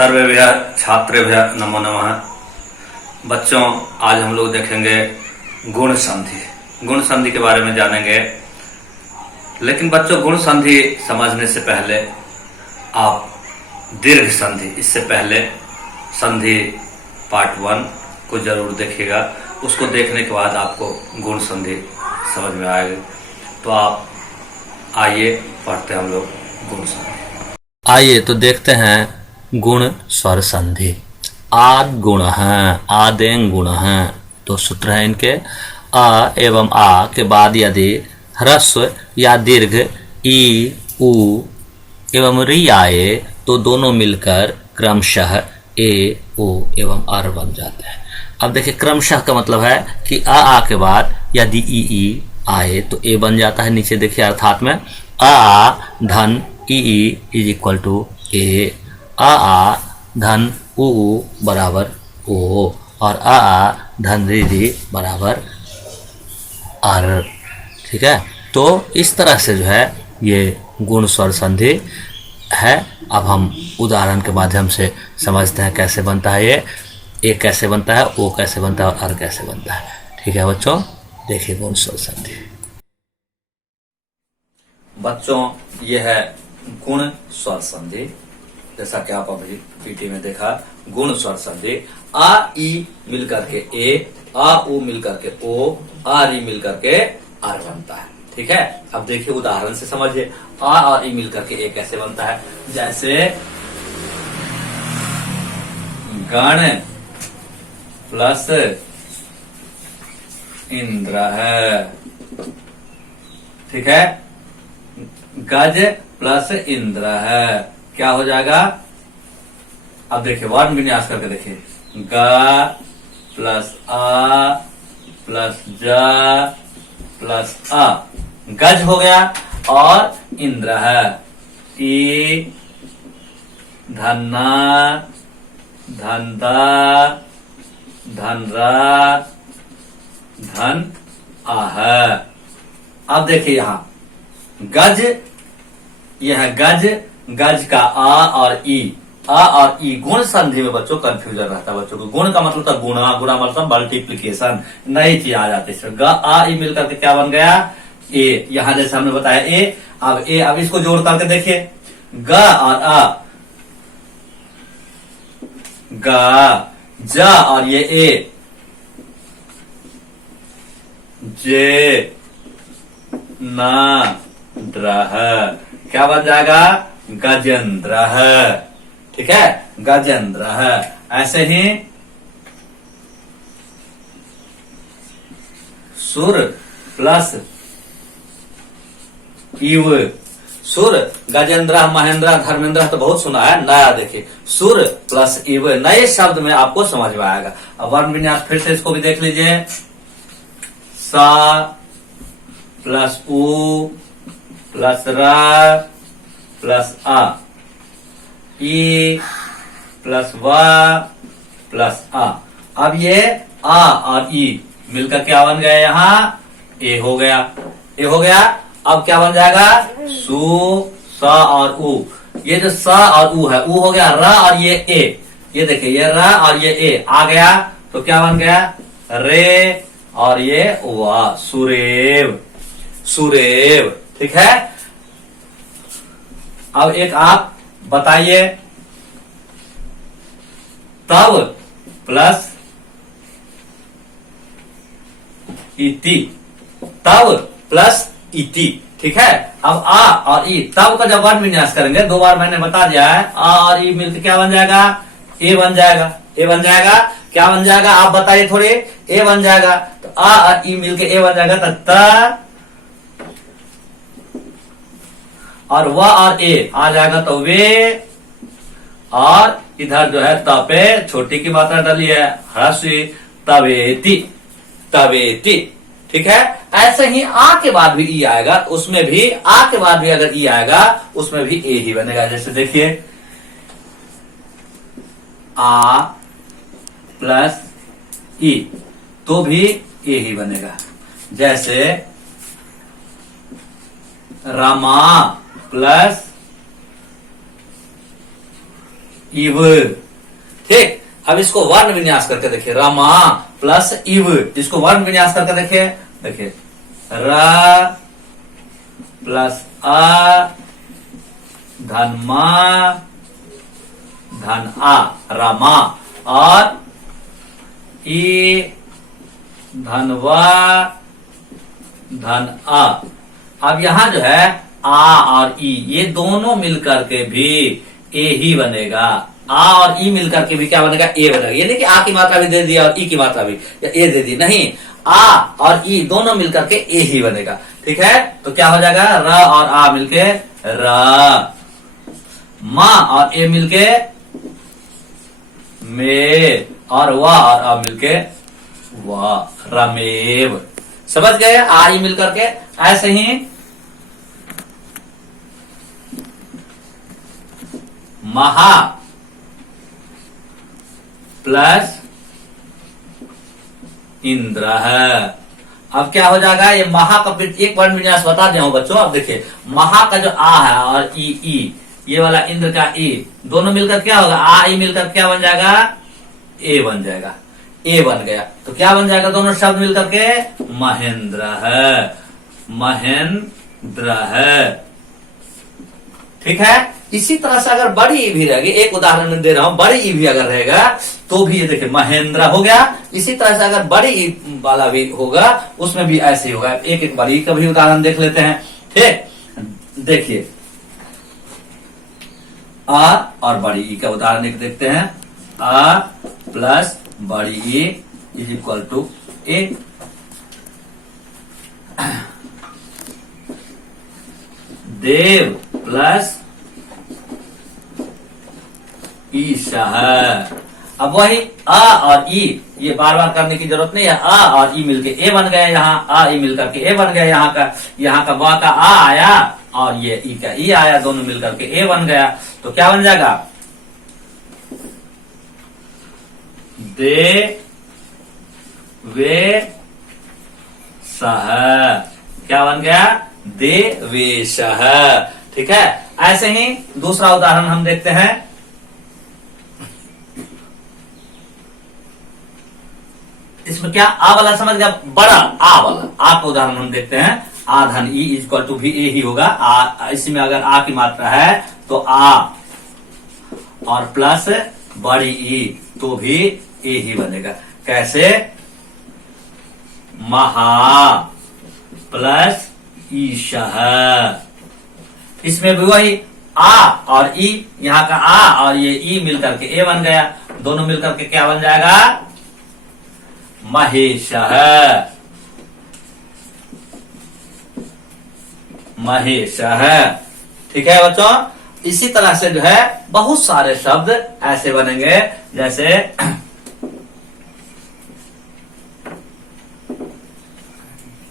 सर्वेभ्यः छात्रेभ्यः नमो नमः। बच्चों, आज हम लोग देखेंगे गुण संधि। गुण संधि के बारे में जानेंगे। लेकिन बच्चों, गुण संधि समझने से पहले आप दीर्घ संधि, इससे पहले संधि पार्ट 1 को जरूर देखिएगा। उसको देखने के बाद आपको गुण संधि समझ में आएगी। तो आप आइए पढ़ते हैं हम लोग गुण संधि। आइए तो देखते हैं गुण स्वर संधि। आद गुण है, आदें गुण है। तो सूत्र है इनके। अ एवं आ के बाद यदि ह्रस्व या दीर्घ ई, उ एवं री आए तो दोनों मिलकर क्रमशः ए, ओ एवं अर बन जाते हैं। अब देखिए, क्रमशः का मतलब है कि आ के बाद यदि ई आए तो ए बन जाता है। नीचे देखिए अर्थात में आ धन ई इज इक्वल टू ए। आ धन उ बराबर ओ और आ धन री बराबर आर। ठीक है, तो इस तरह से जो है ये गुण स्वर संधि है। अब हम उदाहरण के माध्यम से समझते हैं कैसे बनता है ये। ए कैसे बनता है, ओ कैसे बनता है और आर कैसे बनता है। ठीक है बच्चों, देखिए गुण स्वर संधि। बच्चों, ये है गुण स्वर संधि। जैसा कि आप अभी पीटी में देखा, गुण स्वर संधि। आ ई मिलकर के ए, आ उ मिलकर के ओ, आ री मिलकर के आर बनता है। ठीक है, अब देखिए उदाहरण से समझिए। आ और ई मिलकर के ए कैसे बनता है। जैसे गण प्लस इंद्र है। ठीक है, गज प्लस इंद्र है, क्या हो जाएगा। अब देखिए वर्ण विन्यास करके देखिए। ग प्लस आ प्लस ज प्लस आ, गज हो गया। और इंद्र है, ई धन्ना धनदा धनरा धन आह। अब देखिए यहां गज, यह है गज। गज का आ और ई, आ और ई गुण संधि में बच्चों कंफ्यूजन रहता है बच्चों को। गुण का मतलब था गुणा, गुणा मतलब मल्टीप्लीकेशन। नई चीज आ जाती है। ग आ ई मिलकर के क्या बन गया, ए। यहां जैसे हमने बताया ए, अब ए, अब इसको जोड़ करके देखिए। ग और आ, ग, ज और ये ए, जे ना द्रह, क्या बन जाएगा, गजेंद्र है। ठीक है, गजेंद्र है। ऐसे ही सुर प्लस इव, सुर, गजेंद्र महेंद्र धर्मेंद्र तो बहुत सुना है। नया देखिए, सुर प्लस इव, नए शब्द में आपको समझ में आएगा। अब वर्ण विन्यास फिर से इसको भी देख लीजिए। सा प्लस उ प्लस रा प्लस आ, ई प्लस व प्लस आ। अब ये आ और ई मिलकर क्या बन गया, यहाँ ए हो गया। ए हो गया। अब क्या बन जाएगा, सु, सा और उ। ये जो सा और उ है, उ हो गया र और ये ए। ये देखिए, ये र और ये ए आ गया तो क्या बन गया, रे और ये वा, सुरेव, सुरेव। ठीक है, अब एक आप बताइए। तब प्लस इति, तब प्लस इति। ठीक है, अब आ और ई, तब का जब वर्ण विन्यास करेंगे, 2 बार मैंने बता दिया है। आ और ई मिलकर क्या बन जाएगा, ए बन जाएगा। ए बन जाएगा, क्या बन जाएगा आप बताइए थोड़े। ए बन जाएगा, तो आ और ई मिलकर ए बन जाएगा। तो त और व और ए आ जाएगा तो वे, और इधर जो है त पे छोटी की मात्रा डाली है, ह्रस्व, तवेति, तवेति। ठीक है, ऐसे ही आ के बाद भी ई आएगा तो उसमें भी, आ के बाद भी अगर ई आएगा उसमें भी ए ही बनेगा। जैसे देखिए, आ प्लस ई तो भी ए ही बनेगा। जैसे रमा प्लस इव। ठीक, अब इसको वर्ण विन्यास करके देखिए, रमा प्लस इव, इसको वर्ण विन्यास करके देखिए, देखिए र प्लस अ धन मा धन आ, रमा, और ई धन व धन अ। अब यहां जो है आ और ई ये दोनों मिलकर के भी ए ही बनेगा। आ और ई मिलकर के भी क्या बनेगा, ए बनेगा। ये नहीं कि आ की मात्रा भी दे दिया और ई की मात्रा भी या ए दे दी, नहीं, आ और ई दोनों मिलकर के ए ही बनेगा। ठीक है, तो क्या हो जाएगा, र और आ मिलके र, मा और ए मिलके मे, और व और अ मिलके व, रमेव। समझ गए, आ ई मिलकर के। ऐसे ही महा प्लस इंद्र है। अब क्या हो जाएगा, ये महा का एक वर्ण विन्यास बता दिया हूं बच्चों। अब देखिए महा का जो आ है और ई, ये वाला इंद्र का ई, दोनों मिलकर क्या होगा, आ ई मिलकर क्या बन जाएगा, ए बन जाएगा, ए बन गया। तो क्या बन जाएगा, दोनों शब्द मिलकर के महेंद्र है, महेंद्र है। ठीक है, इसी तरह से अगर बड़ी ई भी रहेगी, एक उदाहरण में दे रहा हूं, बड़ी ई भी अगर रहेगा तो भी ये देखिए महेंद्र हो गया। इसी तरह से अगर बड़ी ई वाला भी होगा उसमें भी ऐसे ही होगा। एक एक बड़ी का भी उदाहरण देख लेते हैं। ठीक, देखिए आ और बड़ी ई का उदाहरण एक देखते हैं। आ प्लस बड़ी ई इज इक्वल टू ए। देव प्लस ईशा है। अब वही आ और ई, ये बार बार करने की जरूरत नहीं है। आ और ई मिलके ए बन गया, यहाँ आ ई मिलकर के ए बन गया, यहाँ का वा का आ आया और ये ई का ई आया, दोनों मिलकर के ए बन गया। तो क्या बन जाएगा, दे वे सह, क्या बन गया, दे वे सह। ठीक है, ऐसे ही दूसरा उदाहरण हम देखते हैं। इसमें क्या, आ वाला समझ गया, बड़ा आ वाला, आ का उदाहरण हम देखते हैं। आ धन ई इक्वल टू भी ए ही होगा। आ, इसमें अगर आ की मात्रा है तो आ और प्लस बड़ी ई तो भी ए ही बनेगा। कैसे, महा प्लस ईशः, इसमें भी वही आ और ई, यहाँ का आ और ये ई मिलकर के ए बन गया, दोनों मिलकर के क्या बन जाएगा, महेशः, महेशः। ठीक है बच्चों, इसी तरह से जो है बहुत सारे शब्द ऐसे बनेंगे, जैसे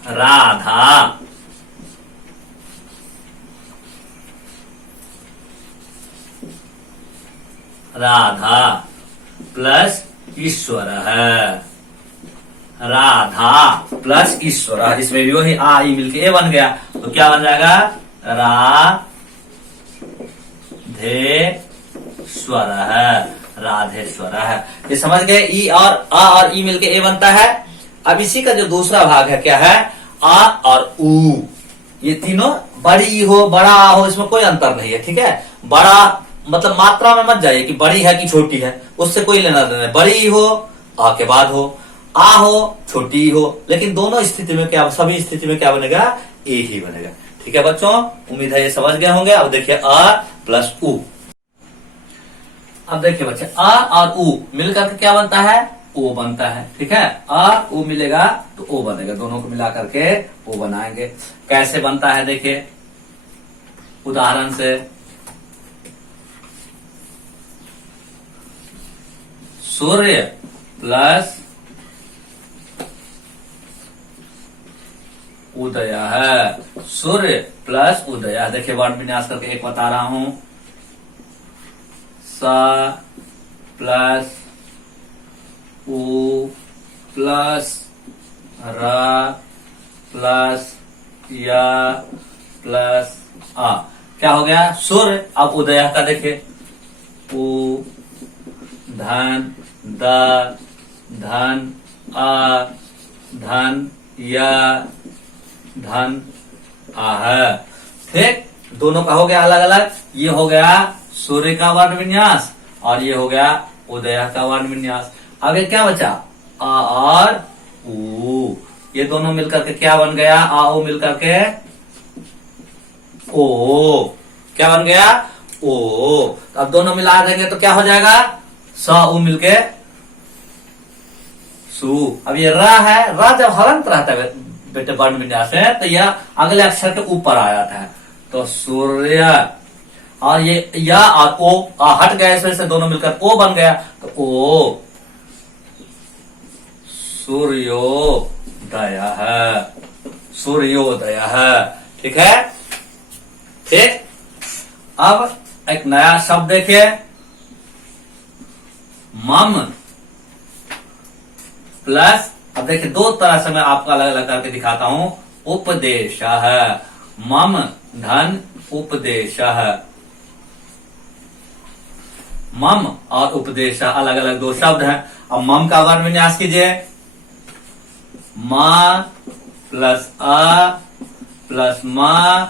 राधा, राधा प्लस ईश्वर है, राधा प्लस ईश्वर, इसमें भी वही आ ई मिलके ए बन गया, तो क्या बन जाएगा, राधेश्वर है, राधेश्वर है। ये समझ गए, ई और आ और ई मिलके ए बनता है। अब इसी का जो दूसरा भाग है क्या है, आ और ऊ, ये तीनों बड़ी ई हो बड़ा आ हो, इसमें कोई अंतर नहीं है। ठीक है, बड़ा मतलब मात्रा में मत जाइए कि बड़ी है कि छोटी है, उससे कोई लेना देना है। बड़ी हो आ के बाद हो, आ हो छोटी हो, लेकिन दोनों स्थिति में क्या, सभी स्थिति में क्या बनेगा, ए ही बनेगा। ठीक है बच्चों, उम्मीद है ये समझ गए होंगे। अब देखिए आ प्लस ऊ, अब देखिए बच्चे आ और ऊ मिलकर के क्या बनता है, ओ बनता है। ठीक है, आ ऊ मिलेगा तो ओ बनेगा, दोनों को मिला करके ओ बनाएंगे। कैसे बनता है देखिए उदाहरण से, सूर्य प्लस उदय है, सूर्य प्लस उदय। देखिए वर्ण विन्यास करके एक बता रहा हूं, स प्लस उ प्लस र प्लस य प्लस आ, क्या हो गया, सूर्य। अब उदय का देखिए, उ धन द धन आ धन या धन आह। ठीक, दोनों का हो गया अलग अलग। ये हो गया सूर्य का वर्ण विन्यास और ये हो गया उदय का वर्ण विन्यास। आगे क्या बचा? आ और उ, ये दोनों मिलकर के क्या बन गया? आ उ मिलकर के ओ, क्या बन गया? ओ। अब दोनों मिला देंगे तो क्या हो जाएगा? स उ मिलके सु। अब ये र है, र जब हलंत रहता है बेटे वर्ण विन्यास है तो यह अगले अक्षर के ऊपर आ जाता है, तो सूर्य। और ये या और ओ हट गया, इस वजह से दोनों मिलकर ओ बन गया, तो ओ सूर्योदय है, सूर्योदय है। ठीक है, ठीक। अब एक नया शब्द देखिए, मम प्लस, अब देखिए दो तरह से मैं आपको अलग अलग करके दिखाता हूं। उपदेश है, मम धन उपदेश है। मम और उपदेश अलग अलग दो शब्द हैं। अब मम का वर्ण विन्यास कीजिए, मा प्लस आ प्लस मा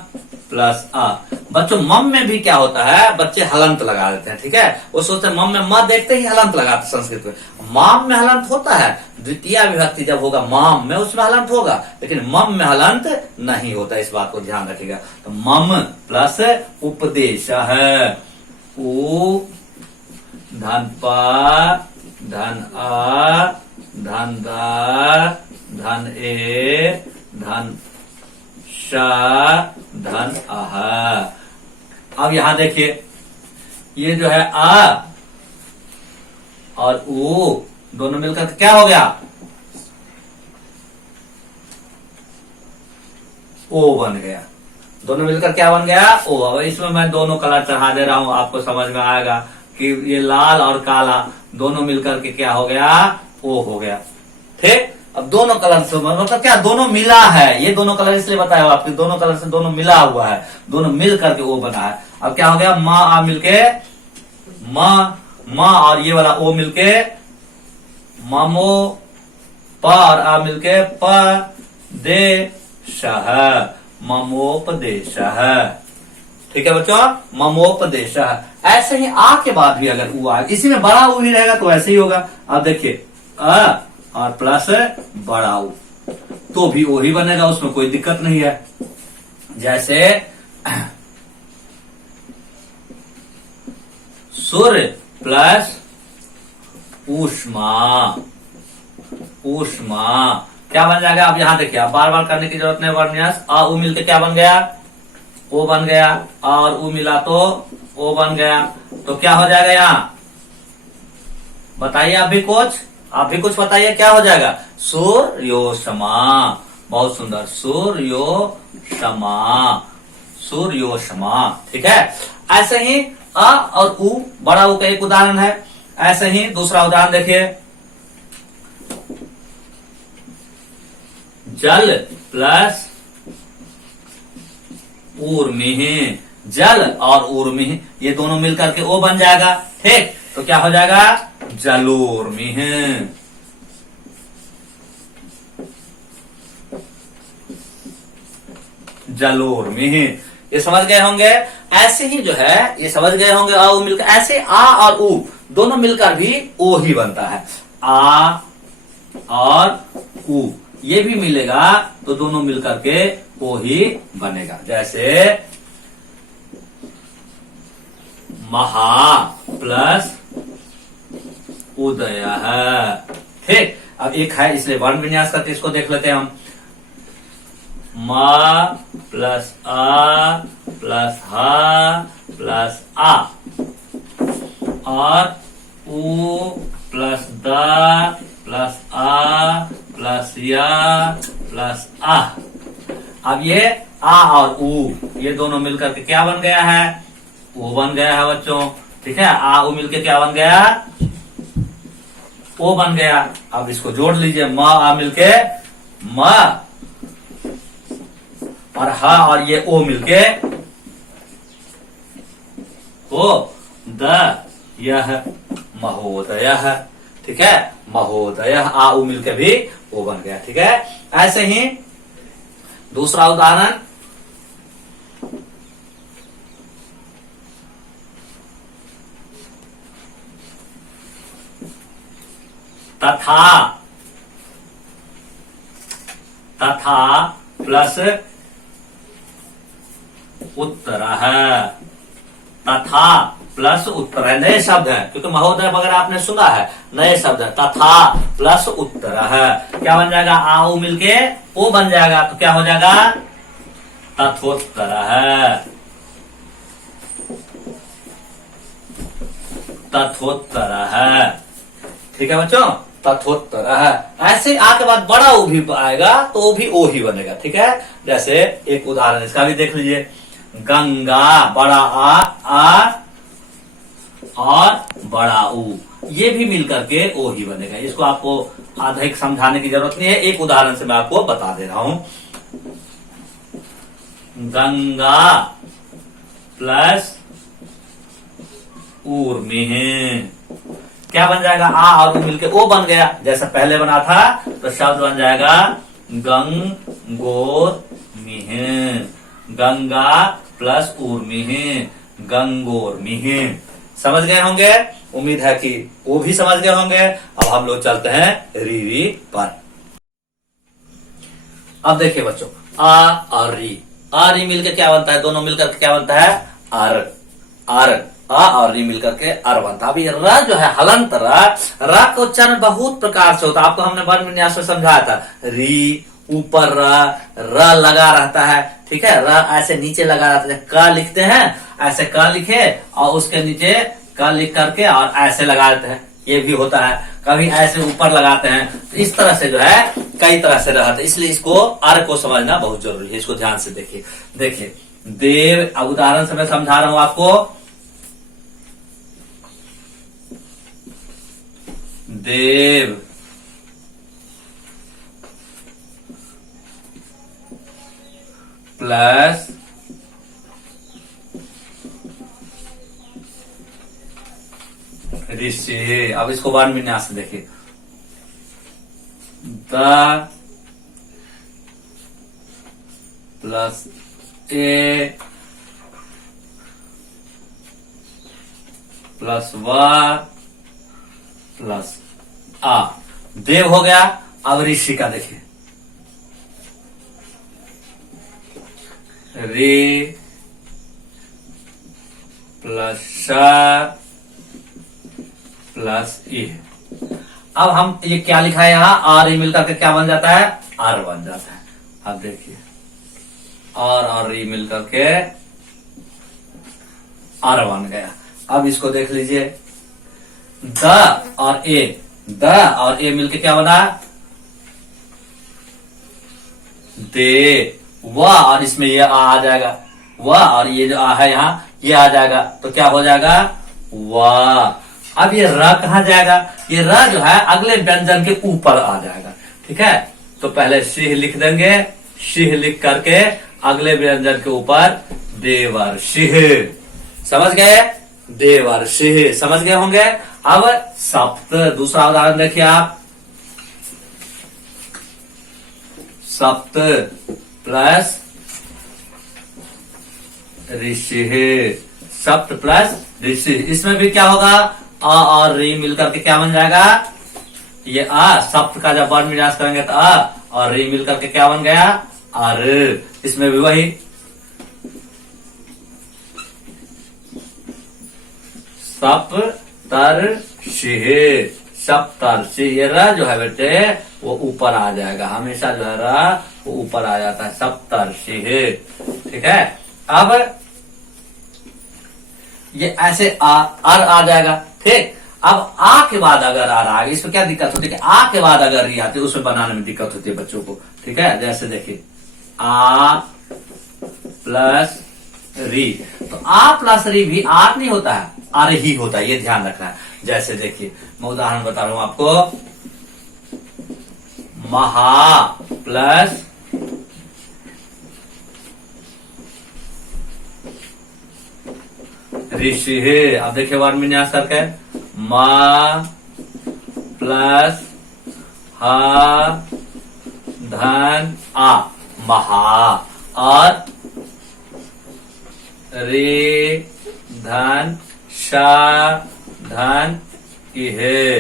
प्लस आ। बच्चों मम में भी क्या होता है, बच्चे हलंत लगा देते हैं। ठीक है, वो सोचते हैं मम में म देखते ही हलंत लगाते संस्कृत में। माम में हलंत होता है, द्वितीय विभक्ति जब होगा माम में उसमें हलंत होगा, लेकिन मम में हलंत नहीं होता, इस बात को ध्यान रखिएगा। तो मम प्लस उपदेश है, उ धन पा धन आ धन दा धन ए धन शा धन आह। अब यहां देखिए, ये जो है आ और उ दोनों मिलकर क्या हो गया? ओ बन गया। दोनों मिलकर क्या बन गया? ओ। अब इसमें मैं दोनों कलर चढ़ा दे रहा हूं, आपको समझ में आएगा कि ये लाल और काला दोनों मिलकर के क्या हो गया? ओ हो गया। ठीक, अब दोनों कलर से मतलब क्या? दोनों मिला है। ये दोनों कलर इसलिए बताया आपके, दोनों कलर से दोनों मिला हुआ है, दोनों मिल करके ओ बना है। अब क्या हो गया? माँ आ मिलके माँ और ये वाला ओ मिलके मामो, प और आ मिलके प दे शह, ममोपदेश। ठीक है बच्चों, ममोपदेश। ऐसे ही आ के बाद भी अगर उ आ, इसी में बड़ा उ ही रहेगा तो ऐसे ही होगा। अब देखिए अ और प्लस बड़ा उ तो भी ओ ही बनेगा, उसमें कोई दिक्कत नहीं है। जैसे सूर्य प्लस ऊष्मा, ऊष्मा क्या बन जाएगा? अब यहां देखिए, आप बार बार करने की जरूरत नहीं। वर्णन्यास आ उ मिलके क्या बन गया? ओ बन गया, और उ मिला तो ओ बन गया। तो क्या हो जाएगा यहां? बताइए आप भी कुछ बताइए, क्या हो जाएगा? सूर्योष्मा। बहुत सुंदर, सूर्योष्मा, सूर्योष्मा। ठीक है, ऐसे ही अ और उ बड़ा उ का एक उदाहरण है। ऐसे ही दूसरा उदाहरण देखिए, जल प्लस ऊर्मिः, जल और ऊर्मिः ये दोनों मिलकर के ओ बन जाएगा। ठीक, तो क्या हो जाएगा? जलोर्मिः। जलोर्मिः, ये समझ गए होंगे। ऐसे ही जो है ये समझ गए होंगे, आ उ मिलकर, ऐसे आ और उ दोनों मिलकर भी ओ ही बनता है। आ और उ ये भी मिलेगा तो दोनों मिलकर के ओ ही बनेगा। जैसे महा प्लस उदय है। ठीक, अब एक है इसलिए वर्ण विन्यास करके इसको देख लेते हैं हम। मा प्लस आ प्लस हा प्लस आ और उ प्लस द प्लस आ प्लस या प्लस आ। अब ये आ और उ ये दोनों मिलकर के क्या बन गया है? ओ बन गया है बच्चों। ठीक है, आ उ मिलके क्या बन गया? ओ बन गया। अब इसको जोड़ लीजिए, म आ मिलके म और हा और ये ओ मिलके ओ द यह महोदय, ठीक है, महोदय, आ उ मिलकर भी ओ बन गया, ठीक है। ऐसे ही दूसरा उदाहरण, तथा, तथा प्लस उत्तर है, तथा प्लस उत्तर है, नए शब्द है, क्योंकि महोदय वगैरह आपने सुना है, नए शब्द है, तथा प्लस उत्तर है, क्या बन जाएगा, आ उ मिलके ओ बन जाएगा, तो क्या हो जाएगा, तथोत्तर है, तथोत्तर है, ठीक है बच्चों, तथोत्तर है। ऐसे आ के बाद बड़ा ओ भी आएगा तो वो भी ओ ही बनेगा, ठीक है। जैसे एक उदाहरण इसका भी देख लीजिए, गंगा, बड़ा आ और बड़ा ऊ, ये भी मिलकर के ओ ही बनेगा। इसको आपको अधिक समझाने की जरूरत नहीं है, एक उदाहरण से मैं आपको बता दे रहा हूं। गंगा प्लस ऊर्मी, क्या बन जाएगा, आ और ऊ मिलके ओ बन गया, जैसा पहले बना था, तो शब्द बन जाएगा गंगोर्मिः, गंगा प्लस ऊर्मिः, गंगोर्मिः। समझ गए होंगे, उम्मीद है कि वो भी समझ गए होंगे। अब हम लोग चलते हैं री पर। अब देखिए बच्चों, आ और री मिलकर क्या बनता है, दोनों मिलकर क्या बनता है, अर, अर, आ और री मिलकर के अर बनता है। अब ये र जो है हलंत र का उच्चारण बहुत प्रकार से होता है, आपको हमने वर्ण विन्यास में समझाया था। री ऊपर र लगा रहता है, ठीक है, र ऐसे नीचे लगा रहता है, क लिखते हैं ऐसे, क लिखे और उसके नीचे क लिख करके और ऐसे लगा देते हैं, ये भी होता है, कभी ऐसे ऊपर लगाते हैं, तो इस तरह से जो है कई तरह से रहता है, इसलिए इसको अर् को समझना बहुत जरूरी है। इसको ध्यान से देखिए, देखिए देव, अब उदाहरण से मैं समझा रहा हूं आपको, देव प्लस ऋषि। अब इसको वर्ण विन्यास से देखिए, द प्लस ए प्लस व प्लस आ, देव हो गया। अब ऋषि का देखिए, रे प्लस श प्लस ई। अब हम ये क्या लिखा है यहां, आर ई मिलकर के क्या बन जाता है, आर बन जाता है। अब देखिए आर और री मिलकर के आर बन गया। अब इसको देख लीजिए, द और ए मिलके क्या बना, दे, व और इसमें ये आ जाएगा, व और ये जो आ है यहाँ ये आ जाएगा, तो क्या हो जाएगा, व। अब ये र कहां जाएगा, ये र जो है अगले व्यंजन के ऊपर आ जाएगा, ठीक है। तो पहले सिंह लिख देंगे, सिंह लिख करके अगले व्यंजन के ऊपर देवर सिंह, समझ गए, देवर सिंह, समझ गए होंगे। अब सप्त, दूसरा उदाहरण देखिए आप, सप्त प्लस ऋषि, सप्त प्लस ऋषि, इसमें भी क्या होगा, आ और री मिलकर के क्या बन जाएगा, ये आ, सप्त का जब वर्ण विन्यास करेंगे तो आ और री मिलकर के क्या बन गया, आर। इसमें भी वही सप्तर्षि, सप्तर्षि, ये र जो है बेटे वो ऊपर आ जाएगा, हमेशा जो है र वो ऊपर आ जाता है, सप्तर्षि, ठीक है। अब ये ऐसे अर आ जाएगा, ठीक। अब आ के बाद अगर आ रहा है, इसमें क्या दिक्कत होती है, आ के बाद अगर री आती है उसमें बनाने में दिक्कत होती है बच्चों को, ठीक है। जैसे देखिए आ प्लस री, तो आ प्लस री भी आर नहीं होता है, आर ही होता है, ये ध्यान रखना है। जैसे देखिए मैं उदाहरण बता रहा हूं आपको, महा प्लस ऋषि है। अब देखिए वर्ण विन्यास करके मा प्लस हा धन आ महा और रे धन शा धन है।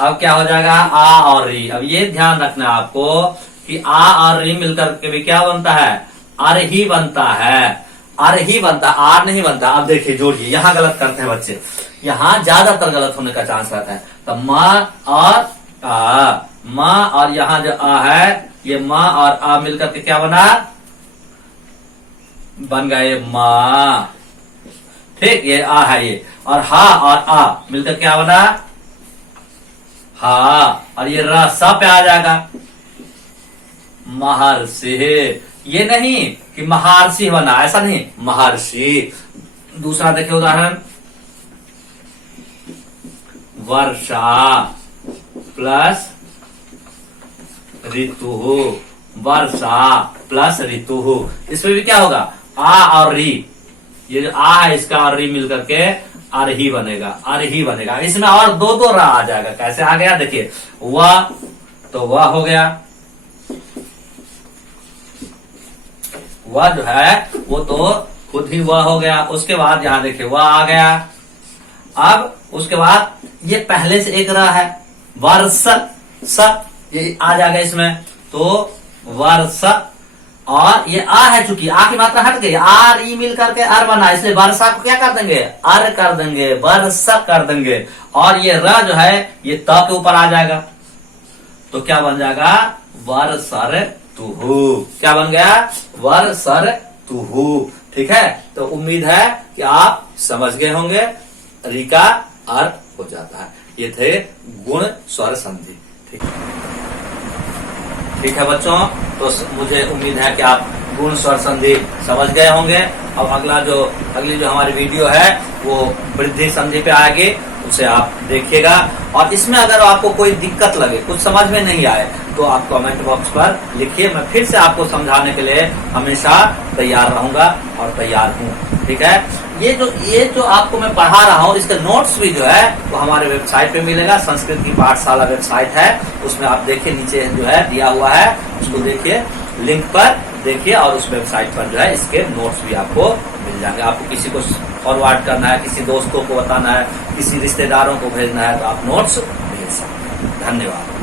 अब क्या हो जाएगा आ और री। अब ये ध्यान रखना है आपको कि आ और री मिलकर के भी क्या बनता है अर ही बनता है, अर ही बनता है, आर नहीं बनता। अब देखिए जोड़िए, यहाँ गलत करते हैं बच्चे, यहाँ ज्यादातर गलत होने का चांस रहता है। तो माँ और आ, माँ और यहाँ जो आ है ये माँ और आ मिलकर के क्या बना बन गया ये माँ, ठीक, ये आ है ये, और हा और आ मिलकर क्या बना हा, और ये र सा पे आ जाएगा महर्षि। ये नहीं कि महर्षि बना, ऐसा नहीं, महर्षि। दूसरा देखिए उदाहरण वर्षा प्लस ऋतु, वर्षा प्लस ऋतु। इसमें भी क्या होगा आ और री, ये जो आ है इसका और री मिलकर के अर ही बनेगा, अर ही बनेगा। इसमें और दो दो रा आ जाएगा। कैसे आ गया देखिए, वह तो वह हो गया, वह जो है वो तो खुद ही वह हो गया। उसके बाद यहां देखिए वह आ गया। अब उसके बाद ये पहले से एक रा है वर्ष स, ये आ जाएगा इसमें, तो वर्ष, और ये आ है, चूंकि आ की मात्रा हट गई, आर ई मिल करके अर बना, इसलिए वर्षा को क्या कर देंगे अर कर देंगे, वर्षा कर देंगे। और ये र जो है ये त के ऊपर आ जाएगा, तो क्या बन जाएगा वर्षर तुहु। क्या बन गया वर्षर तुहु। ठीक है, तो उम्मीद है कि आप समझ गए होंगे। री का अर्थ हो जाता है। ये थे गुण स्वर संधि। ठीक है बच्चों, तो मुझे उम्मीद है कि आप गुण स्वर संधि समझ गए होंगे। अब अगली जो हमारी वीडियो है वो वृद्धि संधि पे आएगी, उसे आप देखिएगा। और इसमें अगर आपको कोई दिक्कत लगे, कुछ समझ में नहीं आए, तो आप कमेंट बॉक्स पर लिखिए। मैं फिर से आपको समझाने के लिए हमेशा तैयार रहूंगा और तैयार हूँ। ठीक है, ये जो आपको मैं पढ़ा रहा हूँ, इसके नोट्स भी जो है वो हमारे वेबसाइट पे मिलेगा। संस्कृत की पाठशाला वेबसाइट है, उसमें आप देखिए नीचे जो है दिया हुआ है, उसको देखिए, लिंक पर देखिए, और उस वेबसाइट पर जो है इसके नोट्स भी आपको मिल जाएंगे। आपको किसी को फॉरवर्ड करना है, किसी दोस्तों को बताना है, किसी रिश्तेदारों को भेजना है, तो आप नोट्स भेज सकते हैं। धन्यवाद।